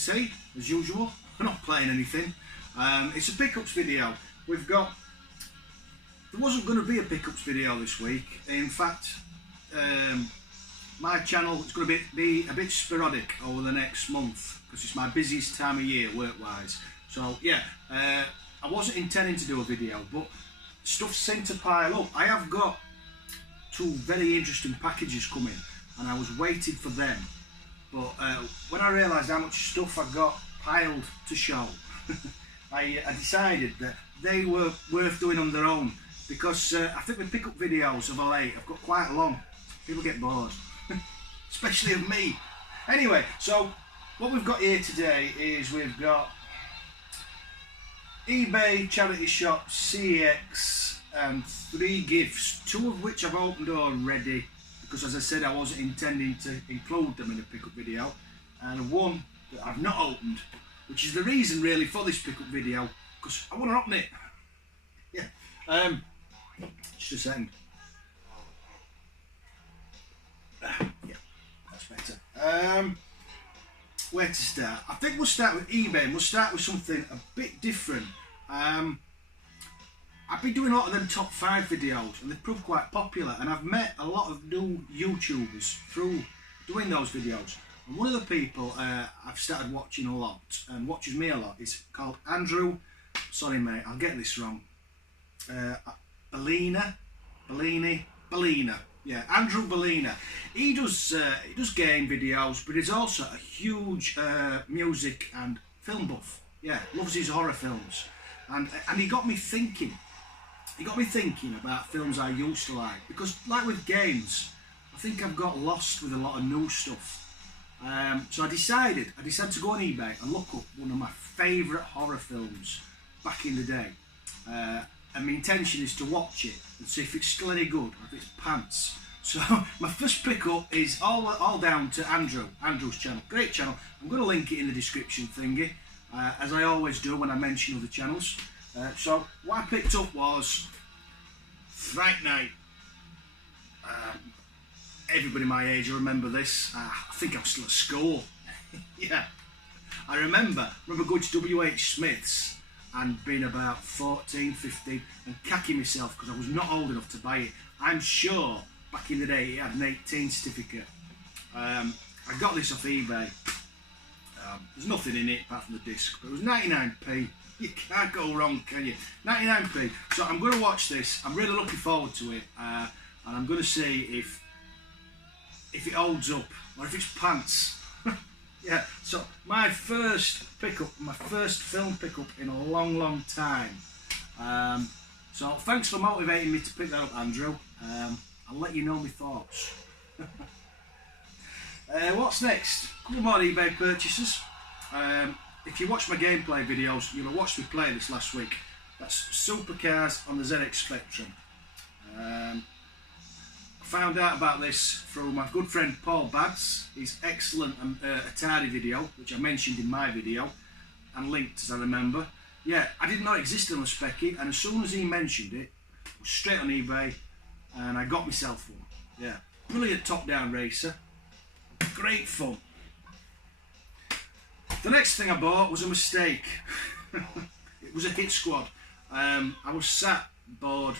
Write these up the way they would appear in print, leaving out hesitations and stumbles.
see, as usual, we're not playing anything. It's a pickups video. We've got... There wasn't going to be a pickups video this week. In fact, my channel is going to be a bit sporadic over the next month because it's my busiest time of year work-wise. So yeah, I wasn't intending to do a video, but stuff seemed to pile up. I have got 2 very interesting packages coming, and I was waiting for them. But when I realised how much stuff I got piled to show, I decided that they were worth doing on their own, because I think the pickup videos of late have got quite long. People get bored, especially of me. Anyway, so what we've got here today is we've got eBay charity shop CX and 3 gifts, 2 of which I've opened already, because as I said I wasn't intending to include them in a pickup video, and 1 that I've not opened, which is the reason really for this pickup video, because I want to open it. Yeah. Just a second. Yeah, that's better. Where to start? I think we'll start with eBay, and we'll start with something a bit different. I've been doing a lot of them top 5 videos, and they've proved quite popular, and I've met a lot of new YouTubers through doing those videos. And one of the people I've started watching a lot, and watches me a lot, is called Andrew, sorry mate, I'll get this wrong, Bellina, yeah, Andrew Bellina. He does game videos, but he's also a huge music and film buff. Yeah, loves his horror films, and he got me thinking. He got me thinking about films I used to like, because like with games, I think I've got lost with a lot of new stuff. So I decided to go on eBay and look up one of my favourite horror films back in the day. And my intention is to watch it and see if it's still any good, or if it's pants. So my first pickup is all down to Andrew's channel. Great channel. I'm going to link it in the description thingy, as I always do when I mention other channels. So what I picked up was Fright Night. Everybody my age will remember this. I think I was still at school. Yeah, I remember going to WH Smith's and being about 14, 15 and cacking myself because I was not old enough to buy it. I'm sure back in the day it had an 18 certificate. I got this off eBay. There's nothing in it apart from the disc, but it was 99p. You can't go wrong, can you? 99p. So I'm going to watch this. I'm really looking forward to it, and I'm going to see if it holds up or if it's pants. Yeah. So my first pickup, my first film pickup in a long time. So thanks for motivating me to pick that up, Andrew. I'll let you know my thoughts. What's next? A couple more eBay purchases. If you watch my gameplay videos, you'll have watched me play this last week. That's Supercars on the ZX Spectrum. I found out about this through my good friend Paul Bads, his excellent Atari video, which I mentioned in my video and linked as I remember. Yeah, I didn't know it existed on a Specky, and as soon as he mentioned it, I was straight on eBay and I got myself one. Yeah, brilliant top-down racer, great fun. The next thing I bought was a mistake. It was a Hit Squad. I was sat bored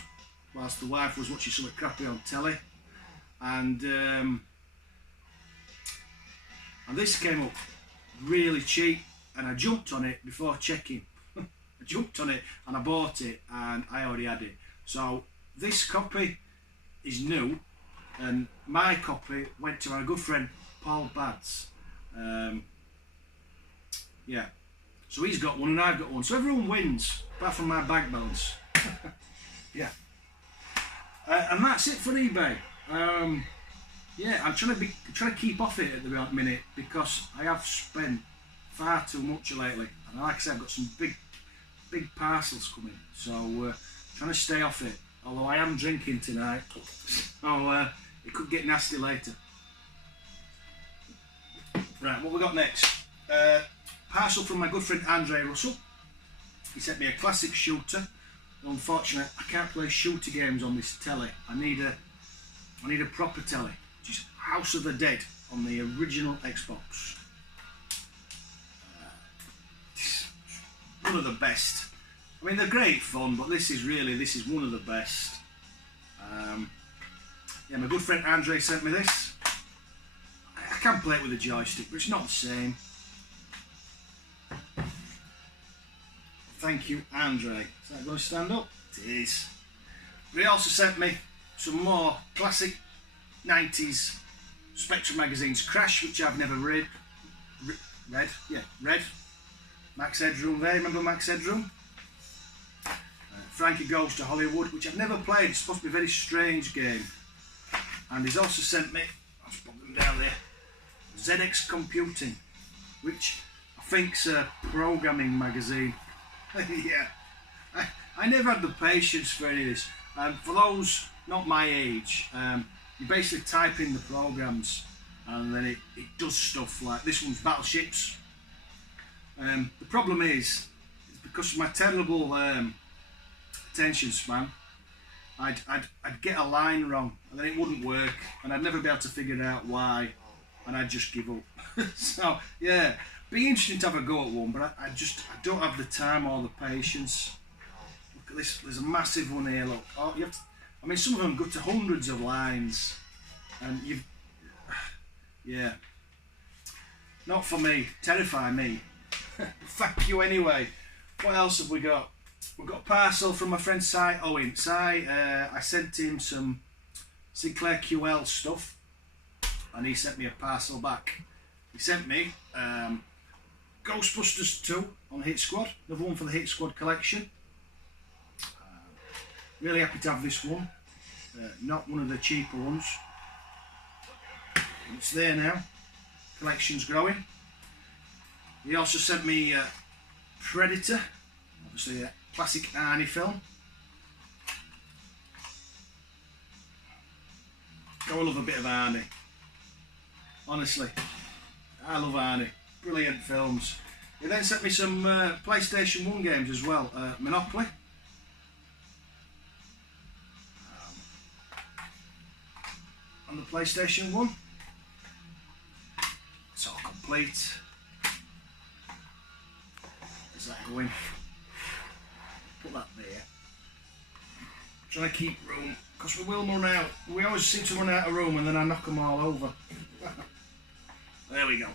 whilst the wife was watching something crappy on telly, and this came up really cheap, and I jumped on it before checking. I jumped on it and I bought it, and I already had it. So this copy is new, and my copy went to my good friend Paul Bads. Yeah, so he's got one and I've got one, so everyone wins apart from my bank balance. Yeah, and that's it for eBay. Yeah, I'm trying to keep off it at the minute because I have spent far too much lately, and like I said, I've got some big parcels coming, so trying to stay off it. Although I am drinking tonight, so it could get nasty later. Right, what we got next? Parcel from my good friend Andre Russell. He sent me a classic shooter. Unfortunately, I can't play shooter games on this telly. I need a proper telly, which is House of the Dead on the original Xbox. one of the best. I mean, they're great fun, but this is one of the best. Yeah, my good friend Andre sent me this. I can play it with a joystick, but it's not the same. Thank you, Andre. Is that going to stand up? It is. But he also sent me some more classic 90s Spectrum magazines. Crash, which I've never read. Read. Max Headroom there, remember Max Headroom? Frankie Goes to Hollywood, which I've never played. It's supposed to be a very strange game. And he's also sent me, I'll just put them down there, ZX Computing, which I think's a programming magazine. Yeah, I never had the patience for any of this. For those not my age, you basically type in the programs and then it does stuff like this one's battleships. The problem is because of my terrible attention span, I'd get a line wrong and then it wouldn't work and I'd never be able to figure out why and I'd just give up. So yeah, be interesting to have a go at one, but I don't have the time or the patience. Look at this, there's a massive one here, look. Oh, you have to, I mean, some of them go to hundreds of lines and yeah, not for me, terrify me. Thank you anyway. What else have we got? We've got a parcel from my friend Owen. I sent him some Sinclair QL stuff and he sent me a parcel back. He sent me Ghostbusters 2 on Hit Squad, another one for the Hit Squad collection. Really happy to have this one, not one of the cheaper ones. It's there now, collection's growing. He also sent me Predator, obviously a classic Arnie film. I love a bit of Arnie, honestly, I love Arnie, brilliant films. He then sent me some PlayStation 1 games as well, Monopoly. On the PlayStation 1. It's all complete. Is that going? Put that there. Trying to keep room, because we will run out. We always seem to run out of room and then I knock them all over. There we go.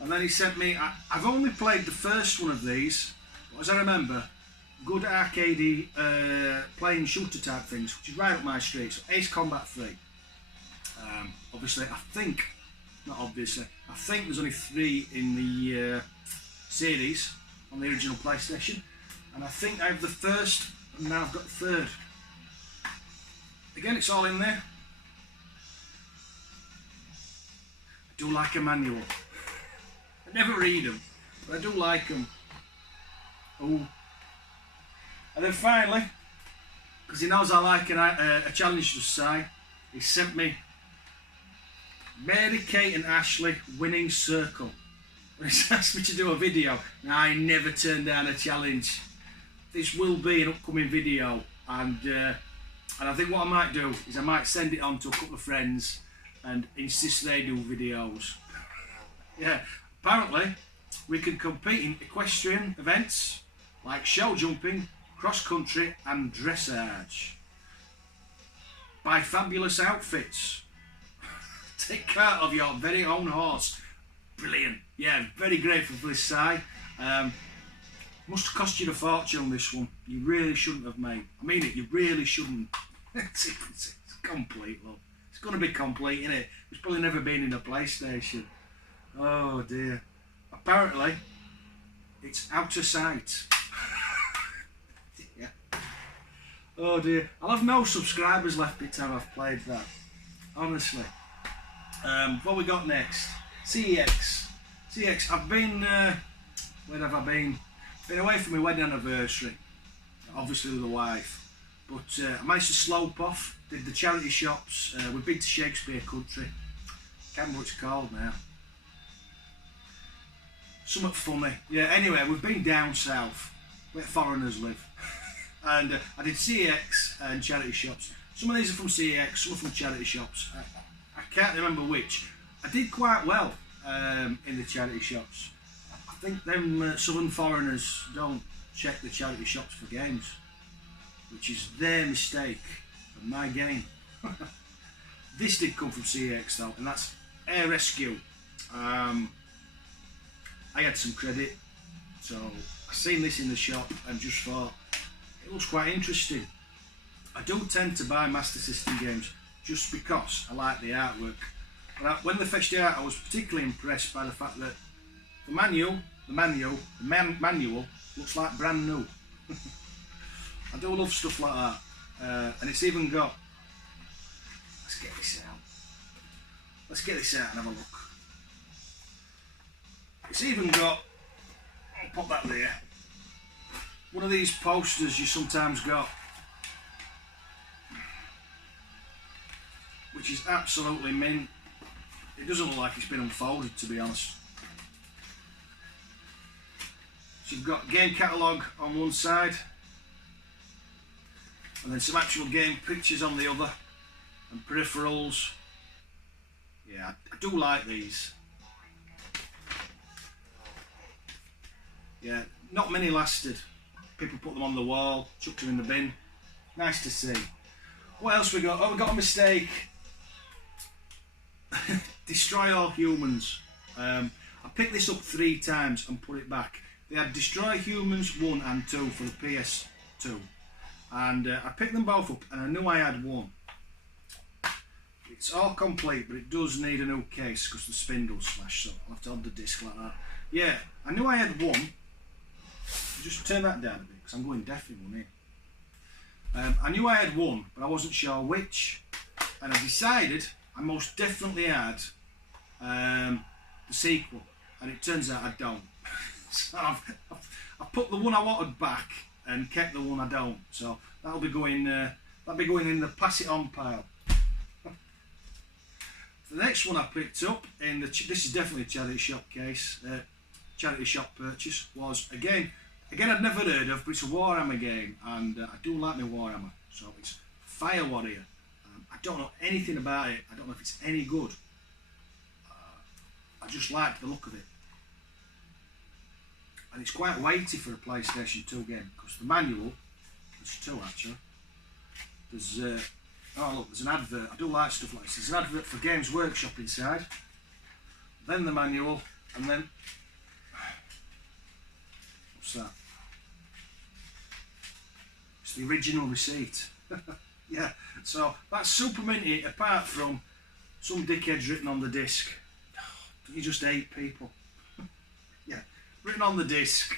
And then he sent me, I've only played the first one of these, but as I remember, good arcadey playing shooter type things, which is right up my street. So Ace Combat 3. Obviously, I think there's only 3 in the series on the original PlayStation, and I think I have the first, and now I've got the third. Again, it's all in there. I do like a manual. I never read them, but I do like them. Oh, and then finally, because he knows I like a challenge to say, he sent me Mary Kate and Ashley Winning Circle. He's asked me to do a video. Now, I never turn down a challenge. This will be an upcoming video, and I think what I might do is I might send it on to a couple of friends and insist they do videos. Yeah, apparently we can compete in equestrian events like show jumping, cross country and dressage. Buy fabulous outfits. Take care of your very own horse. Brilliant. Yeah, very grateful for this side. Must have cost you a fortune, this one. You really shouldn't have, mate. I mean it, you really shouldn't. It's complete, look. It's going to be complete, isn't it? It's probably never been in a PlayStation. Oh dear. Apparently, it's out of sight. Yeah. Oh dear. I'll have no subscribers left by the time I've played that. Honestly. What we got next? CEX. I've been, where have I been? Been away from my wedding anniversary, obviously with the wife, but I managed to slope off, did the charity shops, we've been to Shakespeare Country, can't remember what it's called now, something funny, yeah, anyway, we've been down south, where foreigners live, and I did CEX and charity shops. Some of these are from CEX, some are from charity shops, I can't remember which. I did quite well in the charity shops. I think them southern foreigners don't check the charity shops for games, which is their mistake and my game. This did come from CX though, and that's Air Rescue. I had some credit, so I seen this in the shop and just thought it looks quite interesting. I do tend to buy Master System games just because I like the artwork. But when they fetched the art, I was particularly impressed by the fact that the manual looks like brand new. I do love stuff like that, and it's even got. Let's get this out. Let's get this out and have a look. It's even got. I'll pop that there. One of these posters you sometimes got, which is absolutely mint. It doesn't look like it's been unfolded, to be honest. So you've got game catalogue on one side, and then some actual game pictures on the other, and peripherals. Yeah, I do like these. Yeah, not many lasted. People put them on the wall, chucked them in the bin. Nice to see. What else we got? Oh, we got a mistake. Destroy All Humans. I picked this up 3 times and put it back. They had Destroy Humans 1 and 2 for the PS2, and I picked them both up and I knew I had one. It's all complete, but it does need a new case because the spindle's smashed, so I'll have to hold the disc like that. Yeah, I knew I had one. Just turn that down a bit because I'm going deaf in one here. I knew I had one, but I wasn't sure which, and I decided I most definitely had the sequel, and it turns out I don't. So I've put the one I wanted back and kept the one I don't. So that'll be going in the pass it on pile. The next one I picked up in this is definitely a charity shop case, charity shop purchase, was again I'd never heard of, but it's a Warhammer game, and I do like my Warhammer. So it's Fire Warrior. I don't know anything about it. I don't know if it's any good. I just like the look of it. And it's quite weighty for a PlayStation 2 game, because the manual, there's 2 actually. There's, oh look, there's an advert. I do like stuff like this. There's an advert for Games Workshop inside. Then the manual, and then, what's that? It's the original receipt. Yeah, so that's super minty, apart from some dickheads written on the disc. You just hate people. Yeah, written on the disc.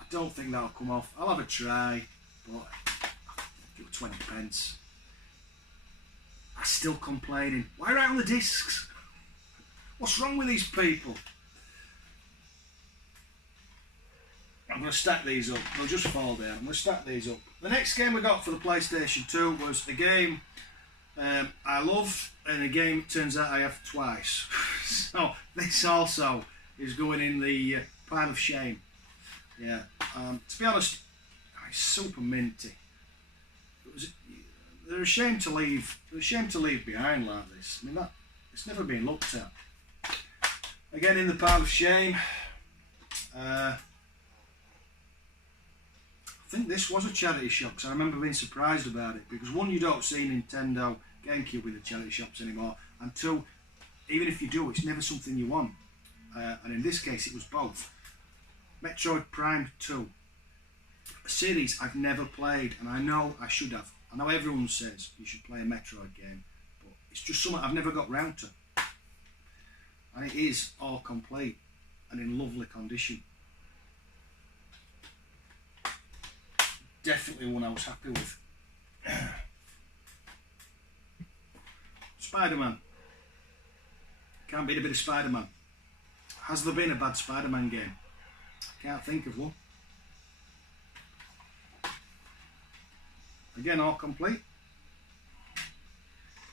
I don't think that'll come off. I'll have a try, but I'll give it 20 pence. I'm still complaining. Why write on the discs? What's wrong with these people? I'm going to stack these up. They'll just fall down. I'm going to stack these up. The next game we got for the PlayStation 2 was a game I love, and a game it turns out I have twice. So this also is going in the pile of shame. Yeah. To be honest, it's super minty. They're ashamed to leave. They're ashamed to leave behind like this. I mean, it's never been looked at. Again, in the pile of shame. I think this was a charity shop, because I remember being surprised about it, because 1, you don't see Nintendo GameCube in the charity shops anymore, and 2, even if you do, it's never something you want. And in this case, it was both. Metroid Prime 2, a series I've never played, and I know I should have. I know everyone says you should play a Metroid game, but it's just something I've never got round to. And it is all complete and in lovely condition. Definitely one I was happy with. Spider-Man. Can't beat a bit of Spider-Man. Has there been a bad Spider-Man game? I can't think of one. Again, all complete.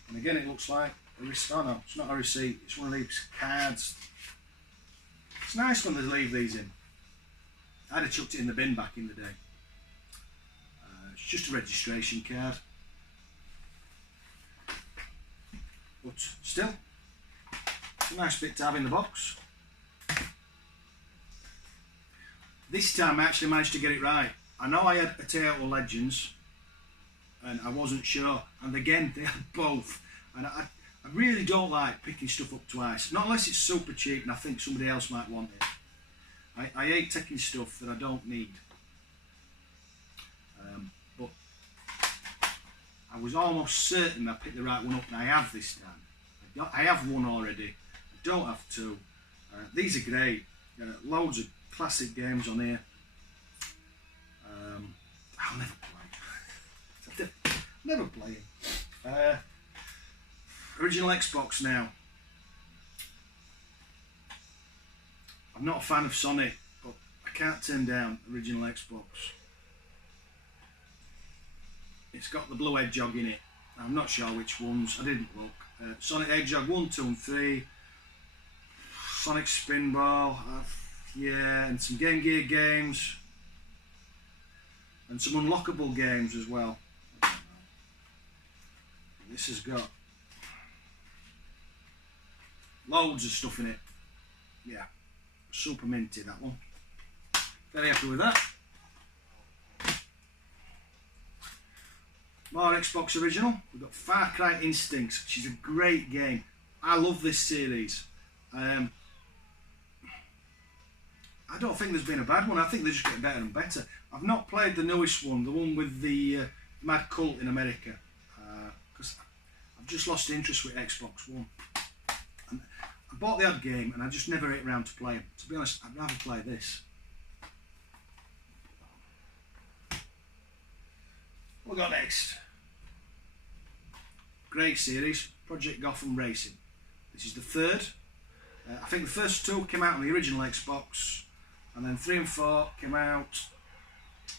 And again, it looks like a receipt. Oh no, it's not a receipt. It's one of these cards. It's nice when they leave these in. I'd have chucked it in the bin back in the day. It's just a registration card. But still, it's a nice bit to have in the box. This time I actually managed to get it right. I know I had Untitled Legends, and I wasn't sure. And again, they had both. And I really don't like picking stuff up twice. Not unless it's super cheap and I think somebody else might want it. I hate taking stuff that I don't need. But I was almost certain I picked the right one up, and I have this time. I have one already. I don't have two. These are great. Loads of classic games on here. I'll never play. Never play it. Original Xbox now. I'm not a fan of Sonic, but I can't turn down original Xbox. It's got the blue Hedgehog in it. I'm not sure which ones. I didn't look. Sonic Hedgehog 1, 2 and 3. Sonic Spinball. Yeah, and some Game Gear games. And some unlockable games as well. This has got loads of stuff in it. Yeah, super minty, that one. Very happy with that. More Xbox original. We've got Far Cry Instincts, which is a great game. I love this series. I don't think there's been a bad one. I think they're just getting better and better. I've not played the newest one, the one with the mad cult in America, because I've just lost interest with Xbox One. And I bought the odd game and I just never get around to playing. To be honest, I'd rather play this. What we got next? Great series, Project Gotham Racing. This is the third. I think the first two came out on the original Xbox, and then 3 and 4 came out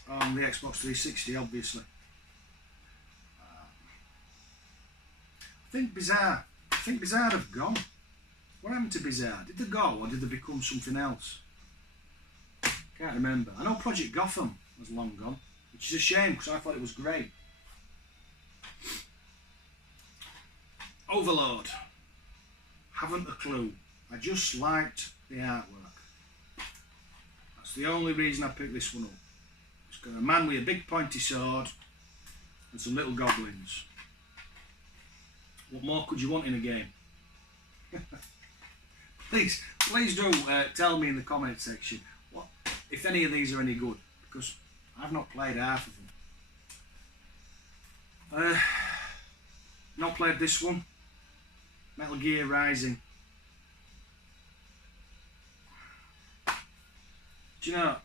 on the Xbox 360, obviously. I think Bizarre have gone. What happened to Bizarre? Did they go, or did they become something else? Can't remember. I know Project Gotham was long gone, which is a shame because I thought it was great. Overlord. Haven't a clue. I just liked the artwork. That's the only reason I picked this one up. It's got a man with a big pointy sword and some little goblins. What more could you want in a game? Please do tell me in the comment section what, if any of these are any good, because I've not played half of them. Not played this one. Metal Gear Rising. Do you know,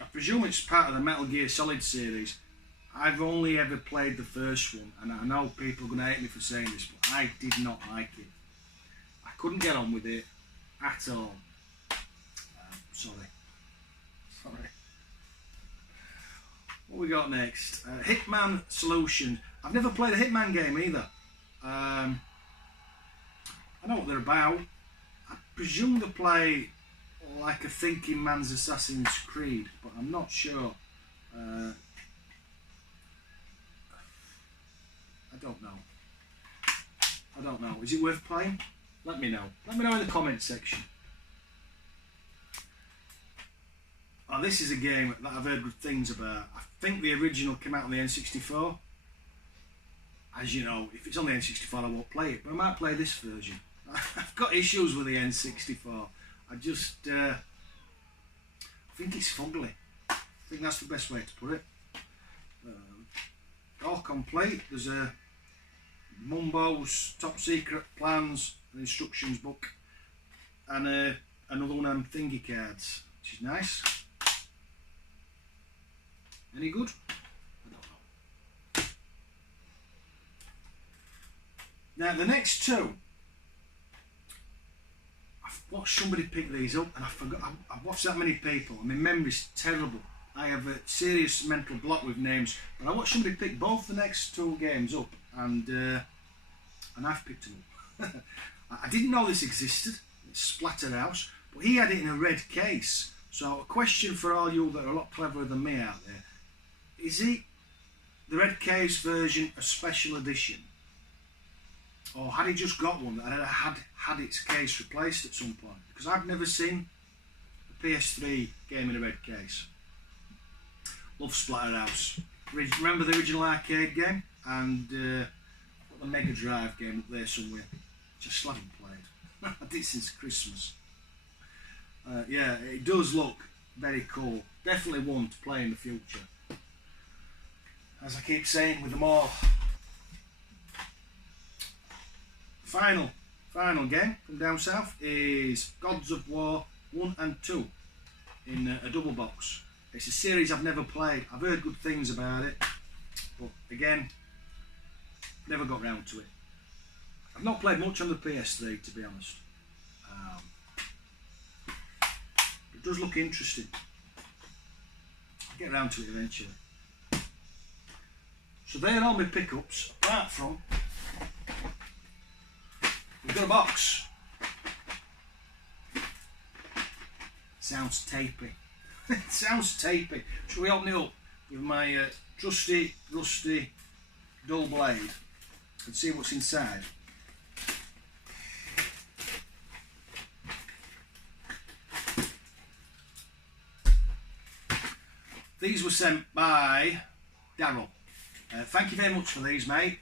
I presume it's part of the Metal Gear Solid series. I've only ever played the first one, and I know people are going to hate me for saying this, but I did not like it. I couldn't get on with it at all. Sorry. What we got next? Hitman Solution. I've never played a Hitman game either. I know what they're about. I presume they play like a thinking man's Assassin's Creed, but I'm not sure. I don't know. Is it worth playing? Let me know. Let me know in the comment section. Oh, this is a game that I've heard good things about. I think the original came out on the N64. As you know, if it's on the N64 I won't play it, but I might play this version. I've got issues with the N64. I think it's fugly. I think that's the best way to put it. All complete. There's a Mumbo's top secret plans and instructions book, and another one of them thingy cards, which is nice. Any good? I don't know. Now the next two, I've watched somebody pick these up and I forgot. I've watched that many people and my memory's terrible. I have a serious mental block with names, but I watched somebody pick both the next two games up, and I've picked them up. I didn't know this existed. It's Splatterhouse, but he had it in a red case. So a question for all you that are a lot cleverer than me out there: is it the red case version a special edition, or had he just got one that had its case replaced at some point? Because I've never seen a PS3 game in a red case. Love Splatterhouse. Remember the original arcade game? And the Mega Drive game up there somewhere. Just haven't played. I did since Christmas. Yeah, it does look very cool. Definitely one to play in the future. As I keep saying with them all. Final game from down south is Gods of War 1 and 2 in a double box. It's a series I've never played. I've heard good things about it, but again, never got round to it. I've not played much on the PS3, to be honest. It does look interesting. I'll get round to it eventually. So they're all my pickups, apart from we've got a box. Sounds tapey. It sounds tapey. Shall we open it up with my trusty, rusty, dull blade and see what's inside? These were sent by Daryll. Thank you very much for these, mate.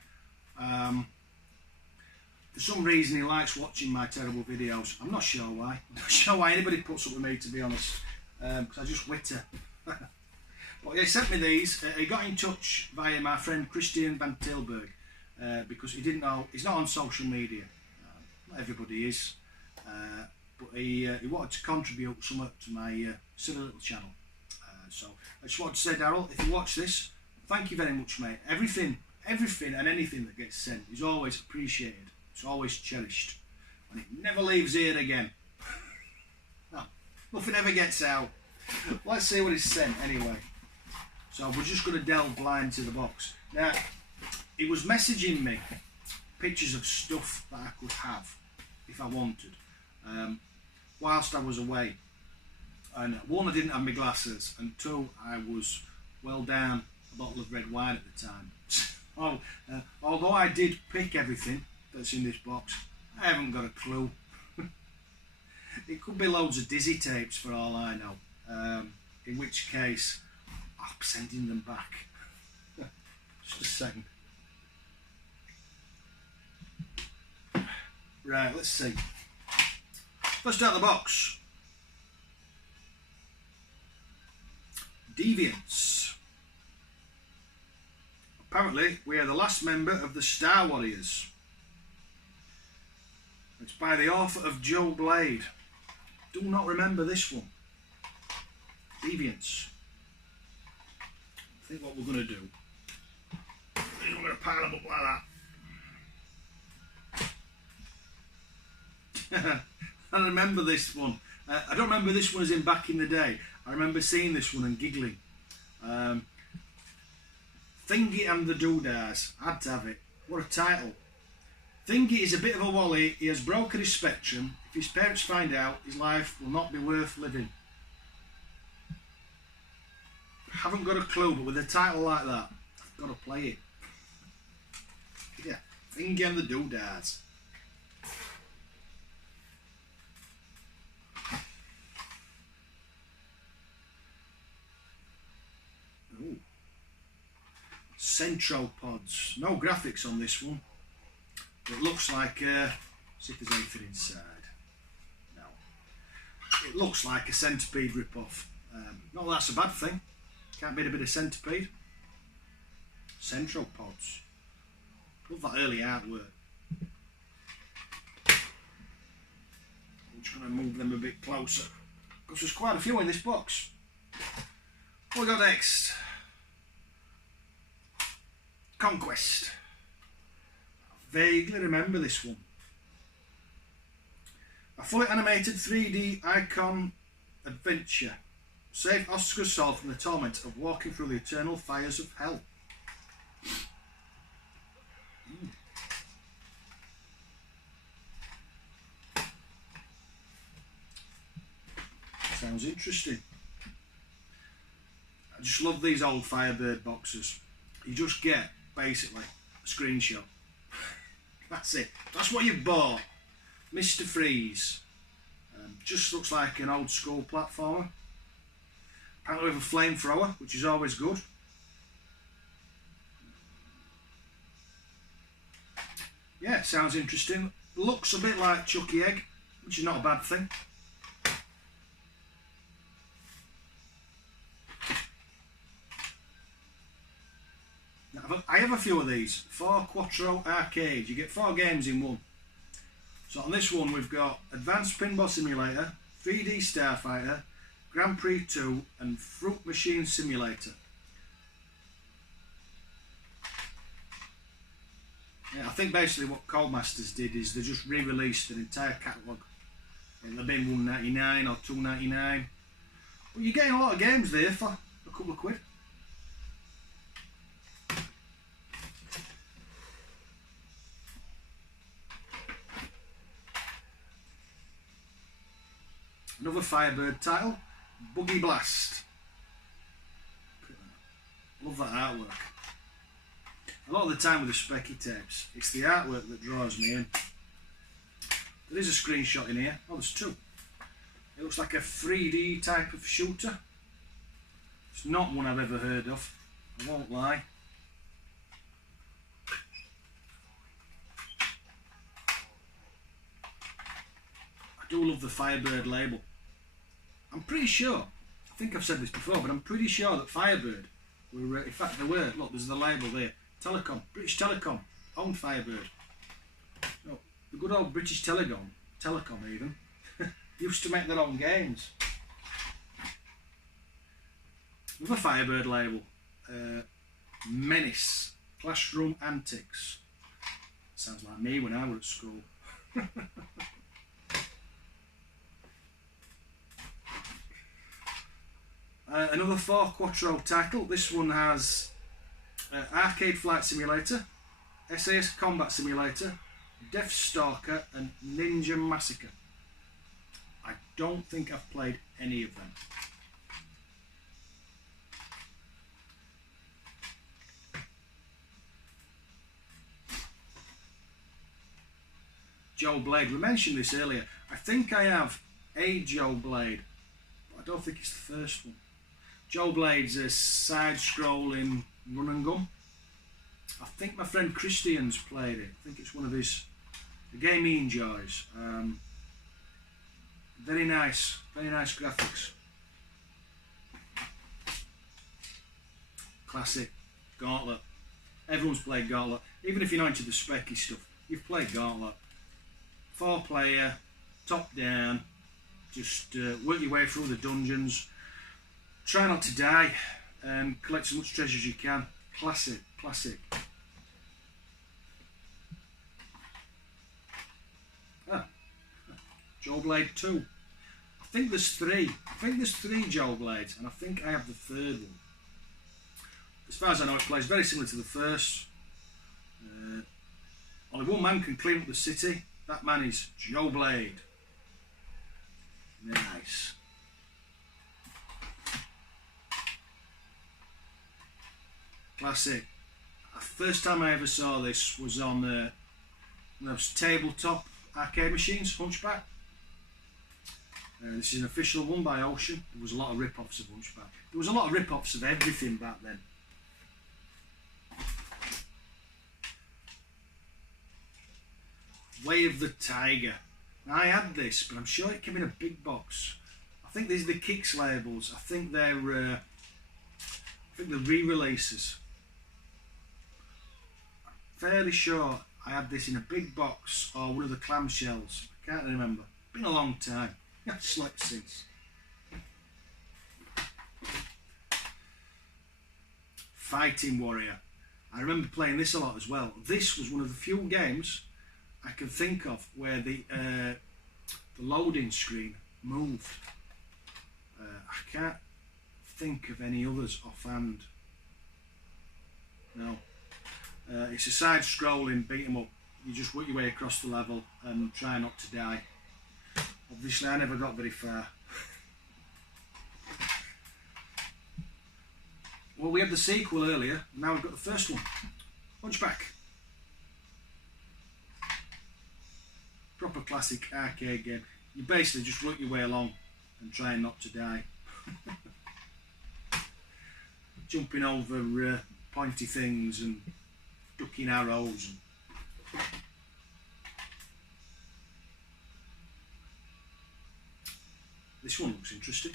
For some reason he likes watching my terrible videos. I'm not sure why. I'm not sure why anybody puts up with me, to be honest. Because I just witter. But he sent me these. He got in touch via my friend Christian Van Tilburg because he didn't know, he's not on social media. Not everybody is. But he wanted to contribute somewhat to my silly little channel. So I just want to say, Daryll, if you watch this, thank you very much, mate. Everything and anything that gets sent is always appreciated. It's always cherished. And it never leaves here again. No, nothing ever gets out. Let's see what he's sent anyway. So we're just going to delve blind to the box. Now, he was messaging me pictures of stuff that I could have if I wanted, whilst I was away. And one, I didn't have my glasses, and two, I was well down a bottle of red wine at the time. Although I did pick everything that's in this box, I haven't got a clue. It could be loads of Dizzy tapes for all I know, in which case I'm sending them back. Just a second. Right, let's see. First out of the box, Deviants. Apparently we are the last member of the Star Warriors. It's by the author of Joe Blade. Do not remember this one. Deviants. I think what we're going to do is we're going to pile them up like that. I remember this one. I don't remember this one as in back in the day. I remember seeing this one and giggling. Thingy and the Doodahs. Had to have it. What a title. Thingy is a bit of a wally. He has broken his spectrum. If his parents find out, his life will not be worth living. Haven't got a clue, but with a title like that, I've got to play it. Yeah, Thingy and the Doodahs. Ooh. Centropods. No graphics on this one. It looks like, see if there's anything inside. No. It looks like a Centipede rip-off. Not that that's a bad thing. Can't beat a bit of Centipede. Centropods. Love that early artwork. I'm just going to move them a bit closer, because there's quite a few in this box. What we got next? Conquest. I vaguely remember this one. A fully animated 3D icon adventure. Save Oscar's soul from the torment of walking through the eternal fires of hell. Sounds interesting. I just love these old Firebird boxes. You just get, basically, a screenshot. That's it. That's what you've bought. Mr. Freeze. just looks like an old school platformer. Apparently with a flamethrower, which is always good. Yeah, sounds interesting. Looks a bit like Chucky Egg, which is not a bad thing. I have a few of these. 4 Quattro Arcade. You get 4 games in one. So on this one we've got Advanced Pinball Simulator, 3D Starfighter, Grand Prix 2 and Fruit Machine Simulator. Yeah, I think basically what Codemasters did is they just re-released an entire catalogue. It'll have been $1.99 or $2.99. But you're getting a lot of games there for a couple of quid. Another Firebird title, Buggy Blast. Love that artwork. A lot of the time with the specky tapes, it's the artwork that draws me in. There is a screenshot in here. Oh, there's 2. It looks like a 3D type of shooter. It's not one I've ever heard of, I won't lie. I do love the Firebird label. I'm pretty sure, I think I've said this before, but I'm pretty sure that Firebird were, in fact they were, look, there's the label there, Telecom, British Telecom, owned Firebird. So, the good old British Telecom even, used to make their own games. Another Firebird label, Menace, Classroom Antics. Sounds like me when I was at school. Another 4 Quattro title. This one has Arcade Flight Simulator, SAS Combat Simulator, Death Stalker and Ninja Massacre. I don't think I've played any of them. Joe Blade, we mentioned this earlier. I think I have a Joe Blade, but I don't think it's the first one. Joe Blade's a side-scrolling run and gun. I think my friend Christian's played it. I think it's one of his, the game he enjoys. Very nice graphics. Classic. Gauntlet. Everyone's played Gauntlet. Even if you're not into the specky stuff, you've played Gauntlet. 4-player, top down, just work your way through the dungeons. Try not to die and collect as much treasure as you can. Classic. Joe Blade 2. I think there's 3. I think there's 3 Joe Blades, and I think I have the 3rd one. As far as I know, it plays very similar to the first. Only one man can clean up the city. That man is Joe Blade. Nice. Classic. First time I ever saw this was on those tabletop arcade machines, Hunchback. This is an official one by Ocean. There was a lot of rip-offs of Hunchback. There was a lot of rip-offs of everything back then. Way of the Tiger. Now, I had this, but I'm sure it came in a big box. I think these are the Kicks labels. I think they're re-releases. Fairly sure I had this in a big box or one of the clamshells. I can't remember. Been a long time. I've slept since. Fighting Warrior. I remember playing this a lot as well. This was one of the few games I can think of where the loading screen moved. I can't think of any others offhand. No. It's a side-scrolling beat 'em up. You just work your way across the level and try not to die. Obviously, I never got very far. Well, we had the sequel earlier. Now we've got the first one. Hunchback. Proper classic arcade game. you basically just work your way along and trying not to die. Jumping over pointy things and ducking arrows. This one looks interesting.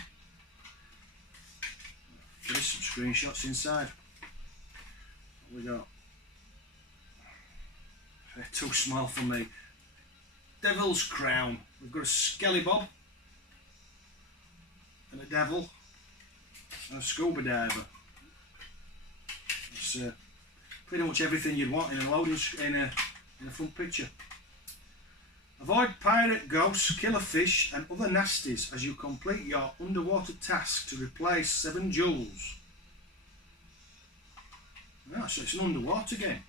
There's some screenshots inside. What we got? They're too small for me. Devil's Crown. We've got a Skelly Bob and a devil and a scuba diver. It's pretty much everything you'd want in a loading in a front picture. Avoid pirate ghosts, killer fish and other nasties as you complete your underwater task to replace 7 jewels. Ah, so it's an underwater game.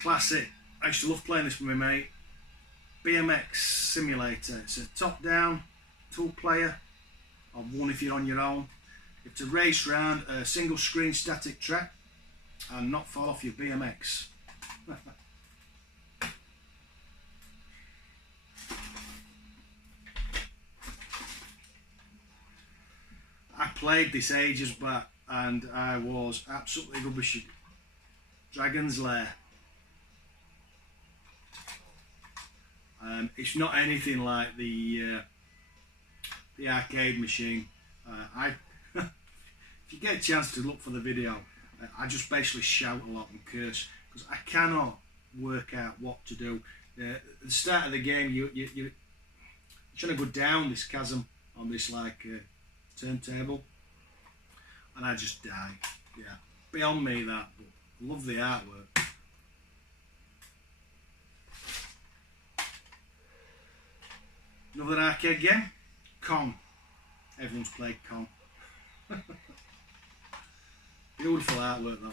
Classic. I used to love playing this with my mate. BMX Simulator. It's a top-down, two-player, or one if you're on your own. You have to race around a single-screen static track and not fall off your BMX. I played this ages back and I was absolutely rubbish. Dragon's Lair. It's not anything like the arcade machine. If you get a chance to look for the video, I just basically shout a lot and curse because I cannot work out what to do. At the start of the game, you're trying to go down this chasm on this like turntable, and I just die. Yeah, beyond me that, but I love the artwork. Another arcade game, Kong. Everyone's played Kong. Beautiful artwork though.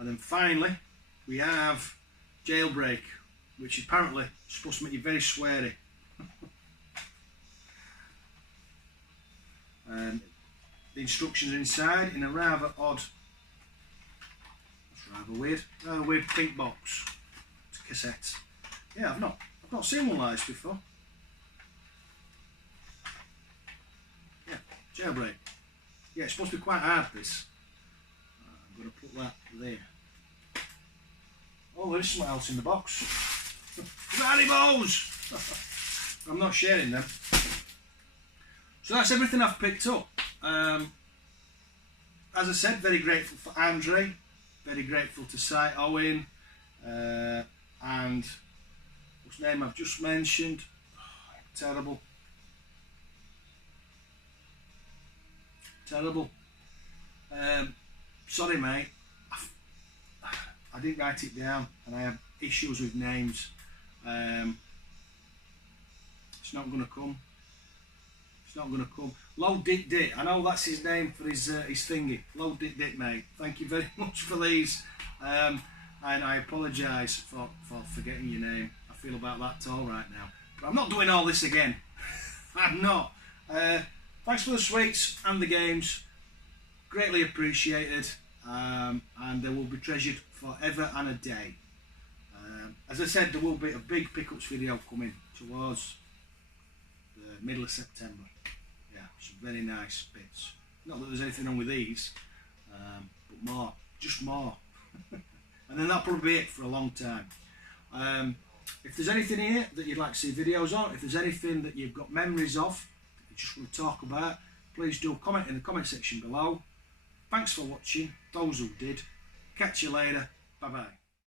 And then finally, we have Jailbreak, which apparently is supposed to make you very sweary. The instructions inside in a rather odd, that's rather weird pink box. It's a cassette. Yeah, I've not seen one like this before. Yeah, Jailbreak. Yeah, it's supposed to be quite hard, this. I'm going to put that there. Oh, there's something else in the box. Haribos! I'm not sharing them. So that's everything I've picked up. As I said, very grateful for Andre, very grateful to Site Owen, and whose name I've just mentioned. Oh, terrible. Terrible. Sorry mate, I didn't write it down and I have issues with names. It's not going to come. It's not going to come. Low Dick Dick, I know that's his name for his thingy. Low Dick Dick mate, thank you very much for these. And I apologise for forgetting your name. I feel about that tall right now. But I'm not doing all this again. I'm not. Thanks for the sweets and the games. Greatly appreciated. And they will be treasured forever and a day. As I said, there will be a big pickups video coming towards the middle of September. Yeah, some very nice bits. Not that there's anything wrong with these, but more, just more. And then that'll probably be it for a long time. If there's anything here that you'd like to see videos on, if there's anything that you've got memories of, that you just want to talk about, please do comment in the comment section below. Thanks for watching, those who did. Catch you later. Bye bye.